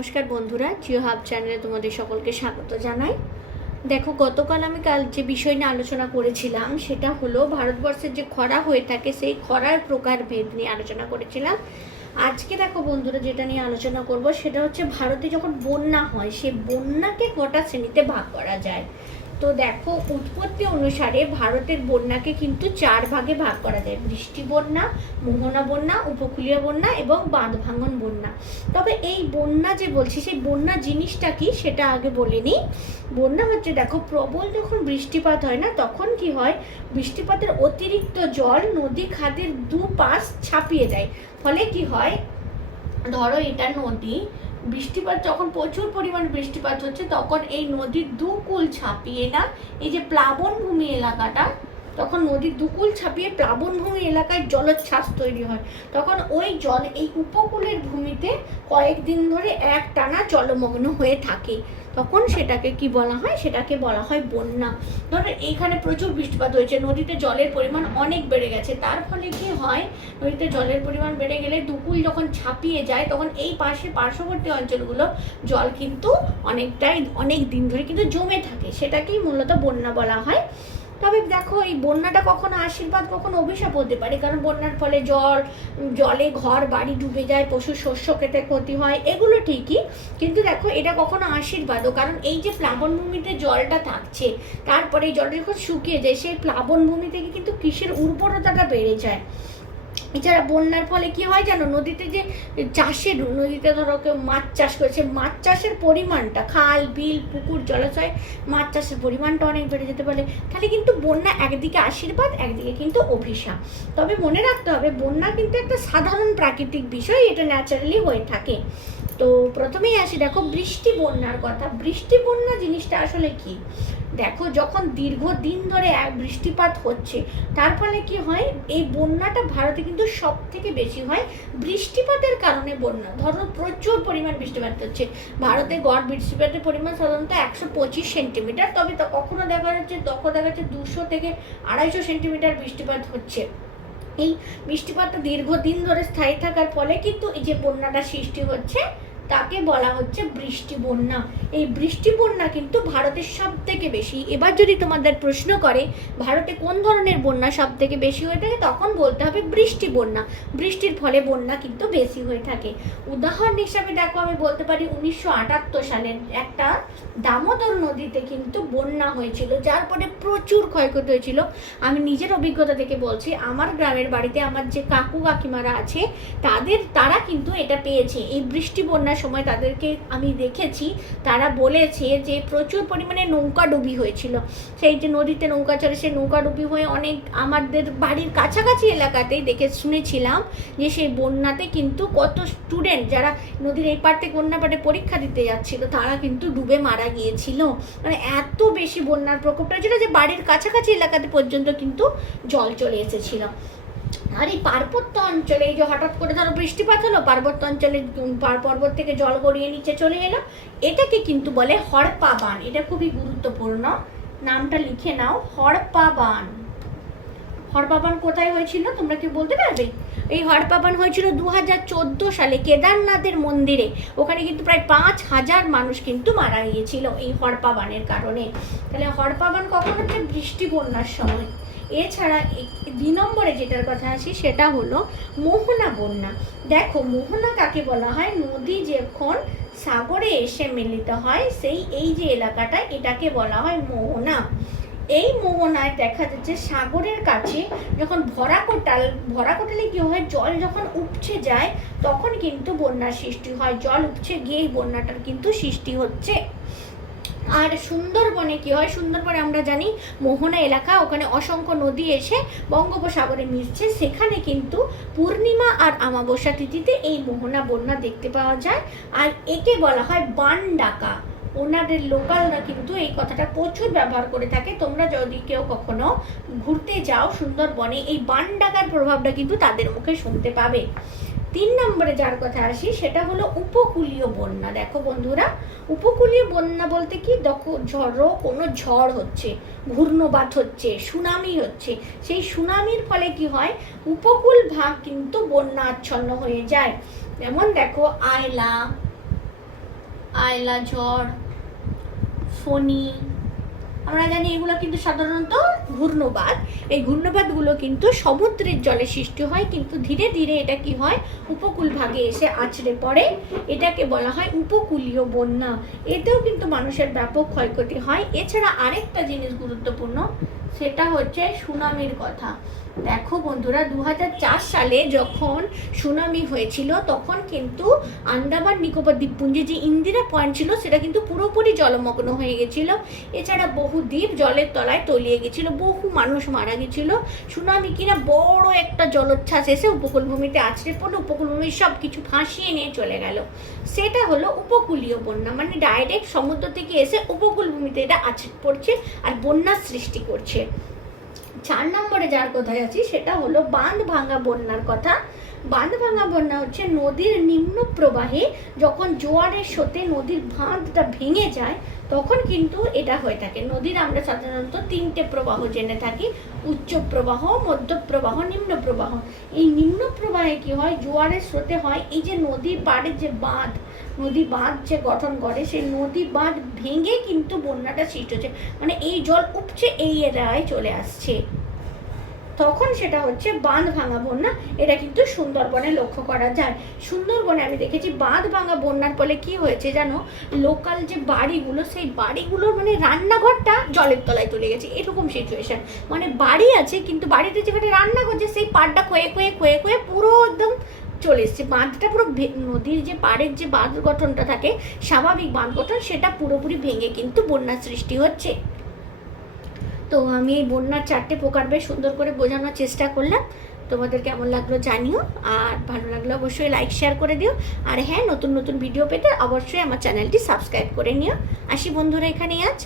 নমস্কার বন্ধুরা, জিও হাব চ্যানেলে তোমাদের সকলকে স্বাগত জানাই। দেখো, গতকাল আমি কাল যে বিষয় নিয়ে আলোচনা করেছিলাম, সেটা হলো ভারতবর্ষের যে খরা হয়ে থাকে, সেই খরার প্রকার ভেদ নিয়ে আলোচনা করেছিলাম। আজকে দেখো বন্ধুরা, যেটা নিয়ে আলোচনা করব, সেটা হচ্ছে ভারতে যখন বন্যা হয় সেই বন্যাকে কটা শ্রেণীতে ভাগ করা যায়? তো দেখো, উৎপত্তি অনুসারে ভারতের বন্যাকে কিন্তু চার ভাগে ভাগ করা যায়। বৃষ্টি বন্যা, মোহনা বন্যা, উপকূলীয় বন্যা এবং বাঁধ ভাঙন বন্যা। তবে এই বন্যা যে বলছি, সেই বন্যা জিনিসটা কি সেটা আগে বলে নিই। বন্যা হচ্ছে দেখো, প্রবল যখন বৃষ্টিপাত হয় না, তখন কি হয়, বৃষ্টিপাতের অতিরিক্ত জল নদী খাদের দুপাশ ছাপিয়ে যায়। ফলে কি হয়, ধরো এটা নদী বৃষ্টিপাত, যখন প্রচুর পরিমাণ বৃষ্টিপাত হচ্ছে, তখন এই নদীর দুকুল ছাপিয়ে না, এই যে প্লাবনভূমি এলাকাটা, তখন নদীর দুকুল ছাপিয়ে প্লাবনভূমি এলাকায় জলোচ্ছ্বাস তৈরি হয়। তখন ওই জল, এই উপকূলের ভূমিতে কয়েকদিন ধরে এক টানা জলমগ্ন হয়ে থাকে। তখন সেটাকে কি বলা হয়? সেটাকে বলা হয় বন্যা। ধরো এইখানে প্রচুর বৃষ্টিপাত হয়েছে, নদীতে জলের পরিমাণ অনেক বেড়ে গেছে। তার ফলে কি হয়? নদীতে জলের পরিমাণ বেড়ে গেলে দুকুল যখন ছাপিয়ে যায়, তখন এই পাশে পার্শ্ববর্তী অঞ্চলগুলো জল কিন্তু অনেকটাই, অনেক দিন ধরে কিন্তু জমে থাকে। সেটাকেই মূলত বন্যা বলা হয়। তবে দেখো, এই বন্যাটা কখনো আশীর্বাদ, কখনো অভিশাপ হতে পারে। কারণ বন্যার ফলে জল, জলে ঘর, বাড়ি ডুবে যায়, পশু শস্য খেতে ক্ষতি হয়, এগুলো ঠিকই। কিন্তু দেখো, এটা কখনো আশীর্বাদও। কারণ এই যে প্লাবনভূমিতে জলটা থাকছে, তারপরে এই জলটা যখন শুকিয়ে যায়, সেই প্লাবনভূমি থেকে কিন্তু কৃষির উর্বরতাটা বেড়ে যায়? এছাড়া বন্যার ফলে কি হয় জানো? নদীতে যে চাষের, নদীতে ধরো কেউ মাছ চাষ করেছে মাছ চাষের পরিমাণটা, খাল, বিল, পুকুর, জলাশয়, মাছ চাষের পরিমাণটা অনেক বেড়ে যেতে পারে। তাহলে কিন্তু বন্যা একদিকে আশীর্বাদ, একদিকে কিন্তু অভিশাপ। তবে মনে রাখতে হবে, বন্যা কিন্তু একটা সাধারণ প্রাকৃতিক বিষয়, এটা ন্যাচারালি হয়ে থাকে। তো প্রথমেই আসি, দেখো বৃষ্টি বন্যার কথা। বৃষ্টি বন্যা জিনিসটা আসলে কি? দেখো যখন দীর্ঘদিন ধরে এক বৃষ্টিপাত হচ্ছে, তার ফলে কি হয়? এই বন্যাটা ভারতে কিন্তু সব থেকে বেশি হয় বৃষ্টিপাতের কারণে বন্যা। ধরো প্রচুর পরিমাণ বৃষ্টিপাত হচ্ছে। ভারতে গড় বৃষ্টিপাতের পরিমাণ সাধারণত একশো পঁচিশ সেন্টিমিটার। তবে কখনো দেখা যাচ্ছে, তখন দেখা যাচ্ছে দুশো থেকে আড়াইশো সেন্টিমিটার বৃষ্টিপাত হচ্ছে। এই বৃষ্টিপাতটা দীর্ঘদিন ধরে স্থায়ী থাকার ফলে কিন্তু এই যে বন্যাটা সৃষ্টি হচ্ছে তাকে বলা হচ্ছে বৃষ্টি বন্যা এই বৃষ্টি বন্যা কিন্তু ভারতের সব থেকে বেশি। এবার যদি তোমাদের প্রশ্ন করে, ভারতে কোন ধরনের বন্যা সব থেকে বেশি হয়ে থাকে, তখন বলতে হবে বৃষ্টি বন্যা বৃষ্টির ফলে বন্যা কিন্তু বেশি হয়ে থাকে। উদাহরণ হিসাবে দেখো, আমি বলতে পারি উনিশশো আটাত্তর সালের একটা দামোদর নদীতে কিন্তু বন্যা হয়েছিল, যার ফলে প্রচুর ক্ষয়ক্ষতি হয়েছিল। আমি নিজের অভিজ্ঞতা থেকে বলছি, আমার গ্রামের বাড়িতে আমার যে কাকু কাকিমারা আছে, তাদের, তারা কিন্তু এটা পেয়েছে। এই বৃষ্টি বন্যার সময় তাদেরকে আমি দেখেছি, তারা বলেছে যে প্রচুর পরিমাণে নৌকা ডুবি হয়েছিল। সেই যে নদীতে নৌকা চলে সেই নৌকা ডুবি হয়ে অনেক আমাদের বাড়ির কাছাকাছি এলাকাতেই দেখে শুনেছিলাম যে সেই বন্যাতে কিন্তু কত স্টুডেন্ট যারা নদীর এই পার থেকে অন্য পরীক্ষা দিতে যাচ্ছিল, তারা কিন্তু ডুবে মারা গিয়েছিল। মানে এত বেশি বন্যার প্রকোপটা হয়েছিল যে বাড়ির কাছাকাছি এলাকাতে পর্যন্ত কিন্তু জল চলে এসেছিল। আর এই পার্বত্য অঞ্চলে, এই যে হঠাৎ করে ধরো বৃষ্টিপাত হলো, পার্বত্য অঞ্চলে পর্বত থেকে জল গড়িয়ে নিচে চলে এলো। এটাকে কিন্তু বলে হড়পা বান এটা খুবই গুরুত্বপূর্ণ। নামটা লিখে নাও হড়পা বান হড়পা বান কোথায় হয়েছিল? তোমরা কি বলতে পারবে? এই হড়পা বান হয়েছিল দু হাজার চোদ্দ সালে কেদারনাথের মন্দিরে। ওখানে কিন্তু প্রায় পাঁচ হাজার মানুষ কিন্তু মারা গিয়েছিল এই হড়পা বানের কারণে। তাহলে হড়পা বান কখন হচ্ছে? বৃষ্টি বন্যার সময়। এছাড়া দুই নম্বরে যেটার কথা আসি সেটা হলো মোহনা বন্যা। দেখো, মোহনা কাকে বলা হয়? নদী যখন সাগরে এসে মিলিত হয়, সেই এই যে এলাকাটা, এটাকে বলা হয় মোহনা। এই মোহনায় দেখা যাচ্ছে সাগরের কাছে যখন ভরা কোটাল, ভরা কোটালে কি হয়? জল যখন উপচে যায়, তখন কিন্তু বন্যার সৃষ্টি হয়। জল উপচে গিয়েই বন্যাটার কিন্তু সৃষ্টি হচ্ছে। আর সুন্দরবনে কি হয়? সুন্দরবনে আমরা জানি মোহনা এলাকা, ওখানে অসংখ্য নদী এসে বঙ্গোপসাগরে মিশছে। সেখানে কিন্তু পূর্ণিমা আর আমাবস্যা তিথিতে এই মোহনা বন্যা দেখতে পাওয়া যায়। আর একে বলা হয় বান ডাকা। ওনাদের লোকালরা কিন্তু এই কথাটা প্রচুর ব্যবহার করে থাকে। তোমরা যদি কেউ কখনো ঘুরতে যাও সুন্দরবনে, এই বান ডাকার প্রভাবটা কিন্তু তাদের মুখে শুনতে পাবে। তিন নম্বরে যার কথা আসি, সেটা হলো উপকূলীয় বন্যা। দেখো বন্ধুরা, উপকূলীয় বন্যা বলতে কি? দেখো, ঝড়, কোনো ঝড় হচ্ছে, ঘূর্ণবাত হচ্ছে, সুনামি হচ্ছে। সেই সুনামির ফলে কি হয়? উপকূল ভাগ কিন্তু বন্যা আচ্ছন্ন হয়ে যায়। যেমন দেখো, আয়লা আয়লা ঝড়, ফণি আমরা জানি এগুলো কিন্তু সাধারণত ঘূর্ণবাদ। এই ঘূর্ণবাদগুলো কিন্তু সমুদ্রের জলে সৃষ্টি হয়, কিন্তু ধীরে ধীরে এটা কি হয়? উপকূল ভাগে এসে আছড়ে পড়ে। এটাকে বলা হয় উপকূলীয় বন্যা। এতেও কিন্তু মানুষের ব্যাপক ক্ষয়ক্ষতি হয়। এছাড়া আরেকটা জিনিস গুরুত্বপূর্ণ সেটা হচ্ছে সুনামির কথা। দেখো বন্ধুরা দু হাজার চার সালে যখন সুনামি হয়েছিল, তখন কিন্তু আন্দামান নিকোবর দ্বীপপুঞ্জে যে ইন্দিরা পয়েন্ট ছিল, সেটা কিন্তু পুরোপুরি জলমগ্ন হয়ে গেছিল। এছাড়া বহু দ্বীপ জলের তলায় তলিয়ে গেছিল, বহু মানুষ মারা গেছিল। সুনামি কিনা বড় একটা জলোচ্ছ্বাস এসে উপকূলভূমিতে আছড়ে পড়ল, উপকূলভূমির সব কিছু ভাসিয়ে নিয়ে চলে গেল। সেটা হলো উপকূলীয় বন্যা মানে ডাইরেক্ট সমুদ্র থেকে এসে উপকূলভূমিতে এটা আছড়ে পড়ছে আর বন্যার সৃষ্টি করছে। চার নম্বরে যার কথায় আছি সেটা হলো বাঁধ ভাঙা বন্যার কথা। বাঁধ ভাঙা বন্যা হচ্ছে নদীর নিম্ন প্রবাহে। যখন জোয়ারের স্রোতে নদীর বাঁধটা ভেঙে যায়, তখন কিন্তু এটা হয়ে থাকে। নদীর আমরা সাধারণত তিনটে প্রবাহ জেনে থাকি, উচ্চ প্রবাহ, মধ্য প্রবাহ, নিম্ন প্রবাহ। এই নিম্ন প্রবাহে কি হয়? জোয়ারের স্রোতে হয় এই যে নদীর পাড়ের যে বাঁধ, নদী বাঁধ যে গঠন করে, সেই নদী বাঁধ ভেঙে কিন্তু বন্যাটা সৃষ্টি হচ্ছে। মানে এই জল উপচে এই এলাকায় চলে আসছে। তখন সেটা হচ্ছে বাঁধ ভাঙা বন্যা। এটা কিন্তু সুন্দরবনে লক্ষ্য করা যায়। সুন্দরবনে আমি দেখেছি বাঁধ ভাঙা বন্যার ফলে কি হয়েছে জানো? লোকাল যে বাড়িগুলো, সেই বাড়িগুলোর মানে রান্নাঘরটা জলের তলায় চলে গেছে। এরকম সিচুয়েশন মানে বাড়ি আছে, কিন্তু বাড়িতে যেখানে রান্না করছে সেই পাড়টা ক্ষয়ে ক্ষয়ে ক্ষয়ে ক্ষয়ে পুরো একদম চলে এসছে। বাঁধটা পুরো নদীর যে পাড়ের যে বাঁধ গঠনটা থাকে, স্বাভাবিক বাঁধ গঠন, সেটা পুরোপুরি ভেঙে কিন্তু বন্যার সৃষ্টি হচ্ছে। তো আমি এই বন্যার চারটে প্রকার বেশ সুন্দর করে বোঝানোর চেষ্টা করলাম। তোমাদের কেমন লাগল জানিও, আর ভালো লাগলে অবশ্যই লাইক শেয়ার করে দিও। আর হ্যাঁ নতুন নতুন ভিডিও পেতে অবশ্যই আমার চ্যানেলটি সাবস্ক্রাইব করে নিও। আসি বন্ধুরা এখানেই আজ।